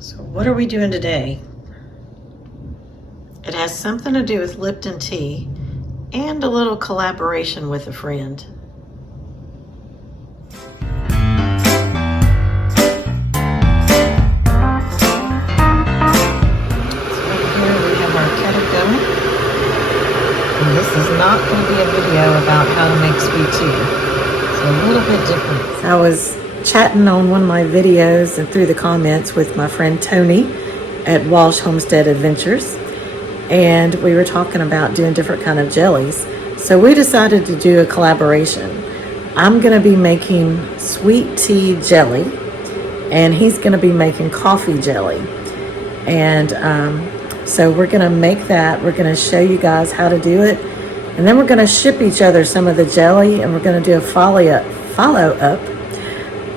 So what are we doing today? It has something to do with Lipton tea and a little collaboration with a friend. This is not going to be a video about how to make sweet tea. It's a little bit different. I was chatting on one of my videos and through the comments with my friend Tony at Walsh Homestead Adventures, and we were talking about doing different kind of jellies. So we decided to do a collaboration. I'm going to be making sweet tea jelly, and he's going to be making coffee jelly. And so we're going to make that. We're going to show you guys how to do it. And then we're going to ship each other some of the jelly, and we're going to do a follow-up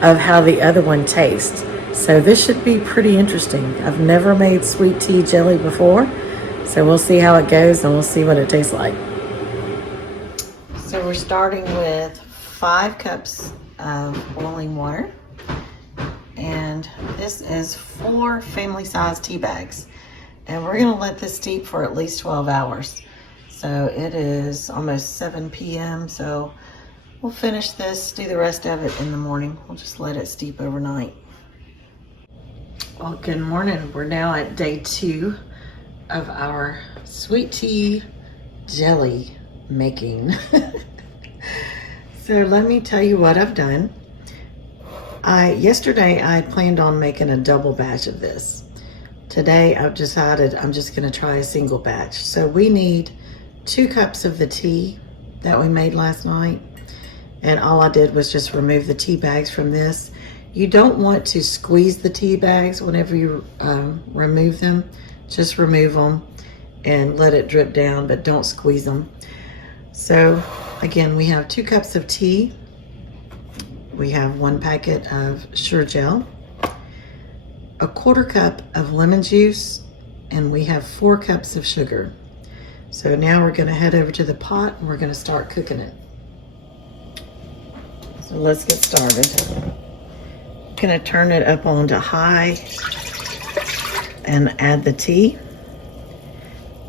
of how the other one tastes. So this should be pretty interesting. I've never made sweet tea jelly before. So we'll see how it goes, and we'll see what it tastes like. So we're starting with 5 cups of boiling water. And this is 4 family-sized tea bags. And we're going to let this steep for at least 12 hours. So it is almost 7 p.m. So we'll finish this, do the rest of it in the morning. We'll just let it steep overnight. Well, good morning. We're now at day 2 of our sweet tea jelly making. So let me tell you what I've done. Yesterday I planned on making a double batch of this. Today I've decided I'm just going to try a single batch. So we need 2 cups of the tea that we made last night, and all I did was just remove the tea bags from this. You don't want to squeeze the tea bags whenever you remove them. Just remove them and let it drip down, but don't squeeze them. So again, we have 2 cups of tea. We have 1 packet of Sure Gel, a 1/4 cup of lemon juice, and we have 4 cups of sugar. So now we're going to head over to the pot and we're going to start cooking it. So let's get started. I'm going to turn it up on to high and add the tea.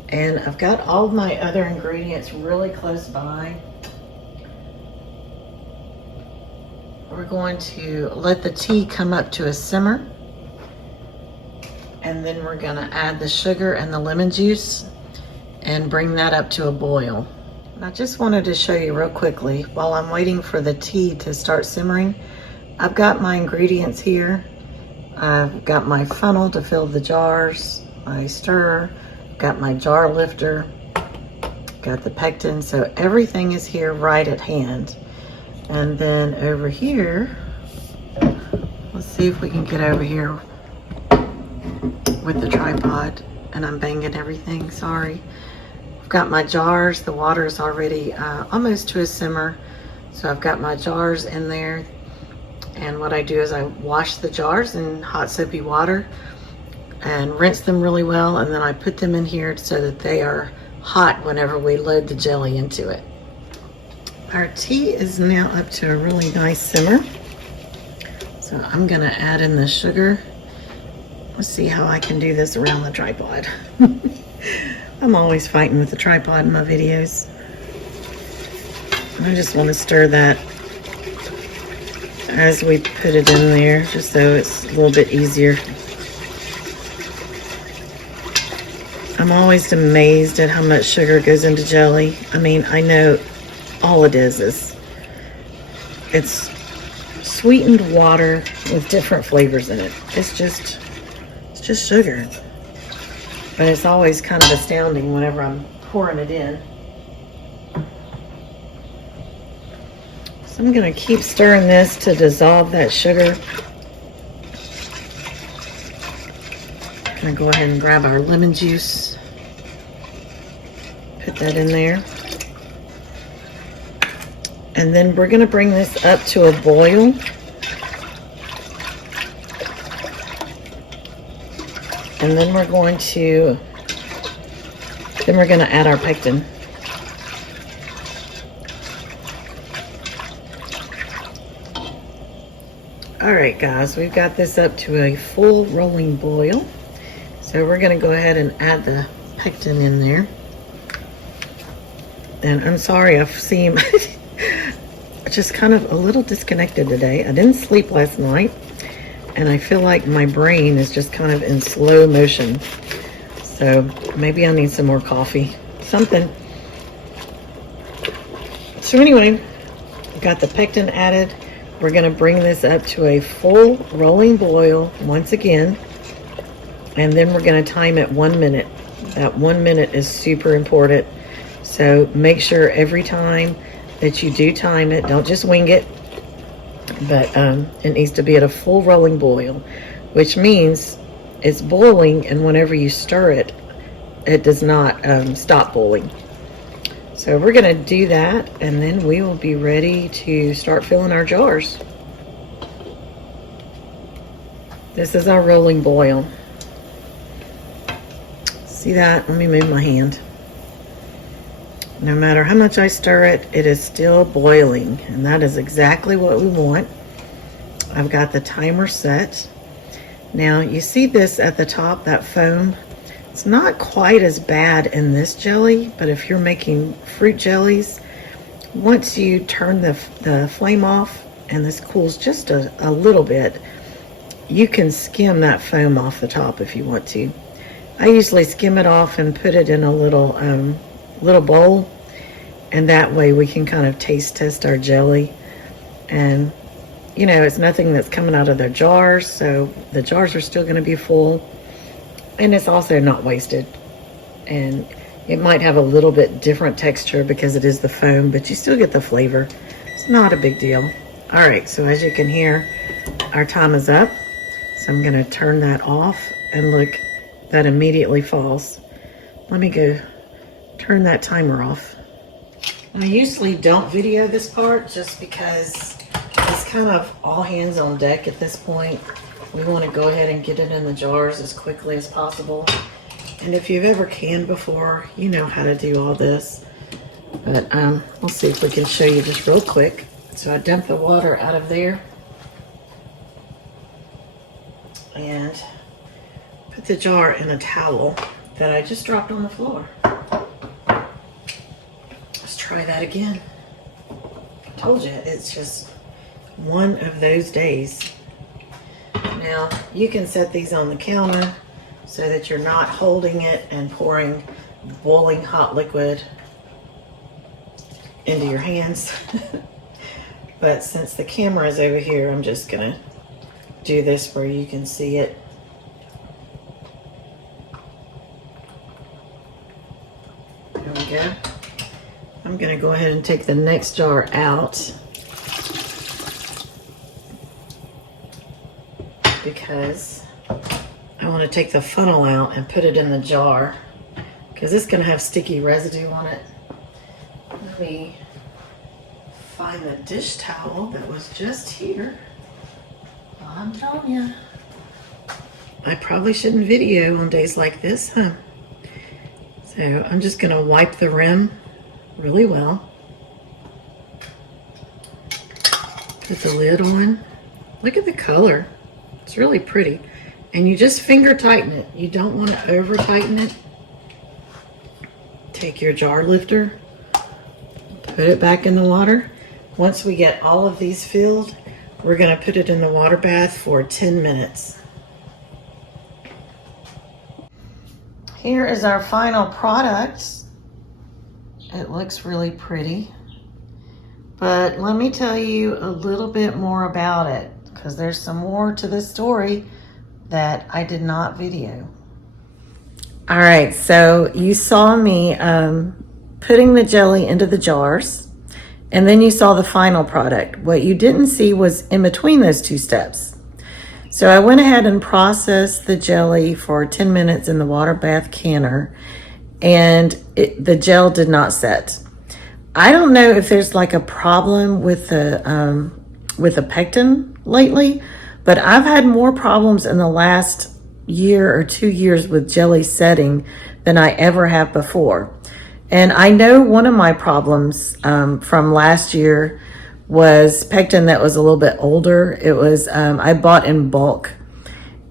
And I've got all of my other ingredients really close by. We're going to let the tea come up to a simmer. And then we're going to add the sugar and the lemon juice and bring that up to a boil. And I just wanted to show you real quickly, while I'm waiting for the tea to start simmering, I've got my ingredients here. I've got my funnel to fill the jars, my stirrer, got my jar lifter, got the pectin, so everything is here right at hand. And then over here, let's see if we can get over here with the tripod, and I'm banging everything, sorry. I've got my jars, the water is already almost to a simmer, so I've got my jars in there, and what I do is I wash the jars in hot soapy water and rinse them really well, and then I put them in here so that they are hot whenever we load the jelly into it. Our tea is now up to a really nice simmer, so I'm going to add in the sugar. Let's see how I can do this around the tripod. I'm always fighting with the tripod in my videos. I just want to stir that as we put it in there, just so it's a little bit easier. I'm always amazed at how much sugar goes into jelly. I mean, I know all it is it's sweetened water with different flavors in it. It's just sugar. But it's always kind of astounding whenever I'm pouring it in. So I'm going to keep stirring this to dissolve that sugar. I'm going to go ahead and grab our lemon juice. Put that in there. And then we're going to bring this up to a boil. And then we're going to add our pectin. All right, guys, we've got this up to a full rolling boil. So we're gonna go ahead and add the pectin in there. And I'm sorry, I seem just kind of a little disconnected today. I didn't sleep last night, and I feel like my brain is just kind of in slow motion. So maybe I need some more coffee, something. So anyway, got the pectin added. We're gonna bring this up to a full rolling boil once again, and then we're gonna time it 1 minute. That 1 minute is super important. So make sure every time that you do time it, don't just wing it, but it needs to be at a full rolling boil, which means it's boiling, and whenever you stir it, it does not stop boiling. So we're gonna do that, and then we will be ready to start filling our jars. This is our rolling boil. See that? Let me move my hand. No matter how much I stir it, it is still boiling, and that is exactly what we want. I've got the timer set. Now you see this at the top, that foam. It's not quite as bad in this jelly, but if you're making fruit jellies, once you turn the flame off and this cools just a little bit, you can skim that foam off the top if you want to. I usually skim it off and put it in a little bowl, and that way we can kind of taste test our jelly. And you know, it's nothing that's coming out of their jars, so the jars are still going to be full, and it's also not wasted. And it might have a little bit different texture because it is the foam, but you still get the flavor. It's not a big deal. All right, so as you can hear, our time is up, so I'm going to turn that off, and look, that immediately falls. Let me go turn that timer off. I usually don't video this part just because it's kind of all hands on deck at this point. We want to go ahead and get it in the jars as quickly as possible. And if you've ever canned before, you know how to do all this. But we'll see if we can show you just real quick. So I dumped the water out of there and put the jar in a towel that I just dropped on the floor. Let's try that again. I told you, it's just one of those days. Now, you can set these on the counter so that you're not holding it and pouring boiling hot liquid into your hands. But since the camera is over here, I'm just gonna do this where you can see it. There we go. I'm gonna go ahead and take the next jar out because I want to take the funnel out and put it in the jar because it's going to have sticky residue on it. Let me find the dish towel that was just here. I'm telling you, I probably shouldn't video on days like this, huh? So I'm just going to wipe the rim really well. Put the lid on. Look at the color. It's really pretty. And you just finger tighten it. You don't want to over tighten it. Take your jar lifter, put it back in the water. Once we get all of these filled, we're going to put it in the water bath for 10 minutes. Here is our final product. It looks really pretty. But let me tell you a little bit more about it, because there's some more to this story that I did not video. All right, so you saw me putting the jelly into the jars, and then you saw the final product. What you didn't see was in between those two steps. So I went ahead and processed the jelly for 10 minutes in the water bath canner, and the gel did not set. I don't know if there's like a problem with the pectin lately, but I've had more problems in the last year or 2 years with jelly setting than I ever have before. And I know one of my problems from last year was pectin that was a little bit older. It was, I bought in bulk,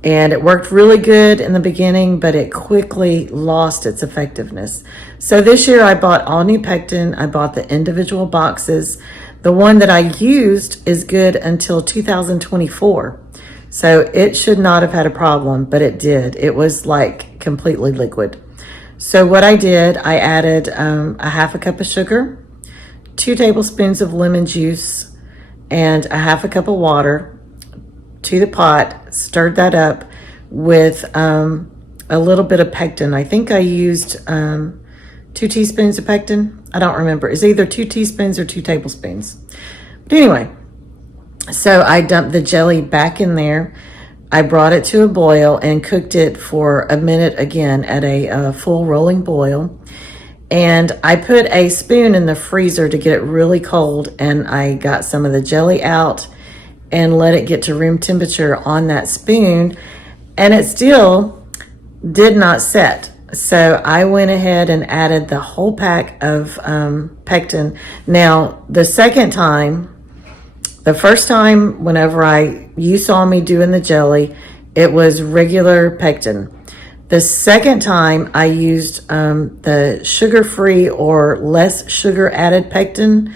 and it worked really good in the beginning, but it quickly lost its effectiveness. So this year I bought all new pectin. I bought the individual boxes. The one that I used is good until 2024. So it should not have had a problem, but it did. It was like completely liquid. So what I did, I added a half a cup of sugar, 2 tablespoons of lemon juice, and a half a cup of water to the pot, stirred that up with a little bit of pectin. I think I used 2 teaspoons of pectin. I don't remember. It's either 2 teaspoons or 2 tablespoons. But anyway, so I dumped the jelly back in there. I brought it to a boil and cooked it for a minute again at a full rolling boil. And I put a spoon in the freezer to get it really cold, and I got some of the jelly out and let it get to room temperature on that spoon, and it still did not set. So I went ahead and added the whole pack of pectin. Now, the first time whenever you saw me doing the jelly, it was regular pectin. The second time I used the sugar-free or less sugar added pectin,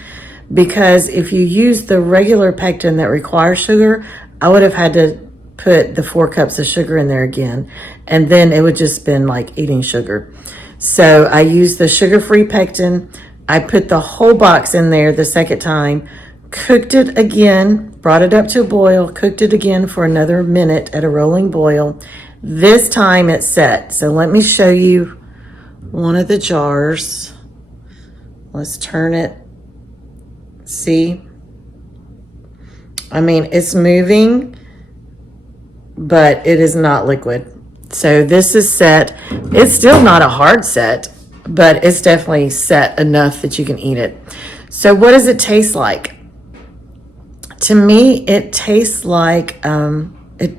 because if you use the regular pectin that requires sugar, I would have had to put the 4 cups of sugar in there again, and then it would just been like eating sugar. So I used the sugar-free pectin. I put the whole box in there the second time, cooked it again, brought it up to a boil, cooked it again for another minute at a rolling boil. This time it set. So let me show you one of the jars. Let's turn it. See? I mean, it's moving, but it is not liquid. So this is set. It's still not a hard set, but it's definitely set enough that you can eat it. So what does it taste like? To me, it tastes like,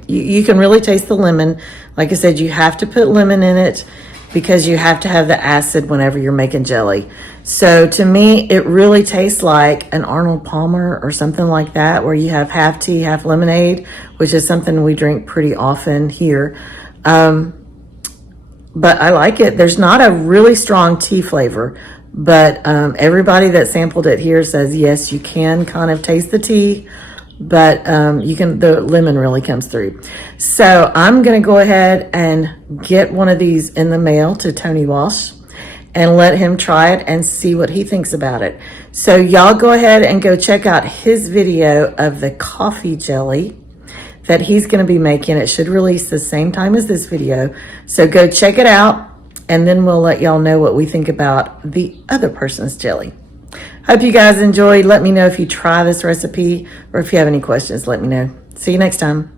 you can really taste the lemon. Like I said, you have to put lemon in it because you have to have the acid whenever you're making jelly. So to me, it really tastes like an Arnold Palmer or something like that, where you have half tea, half lemonade, which is something we drink pretty often here. But I like it. There's not a really strong tea flavor, but everybody that sampled it here says, yes, you can kind of taste the tea, but the lemon really comes through. So I'm going to go ahead and get one of these in the mail to Tony Walsh and let him try it and see what he thinks about it. So y'all go ahead and go check out his video of the coffee jelly that he's going to be making. It should release the same time as this video. So go check it out, and then we'll let y'all know what we think about the other person's jelly. Hope you guys enjoyed. Let me know if you try this recipe, or if you have any questions, let me know. See you next time.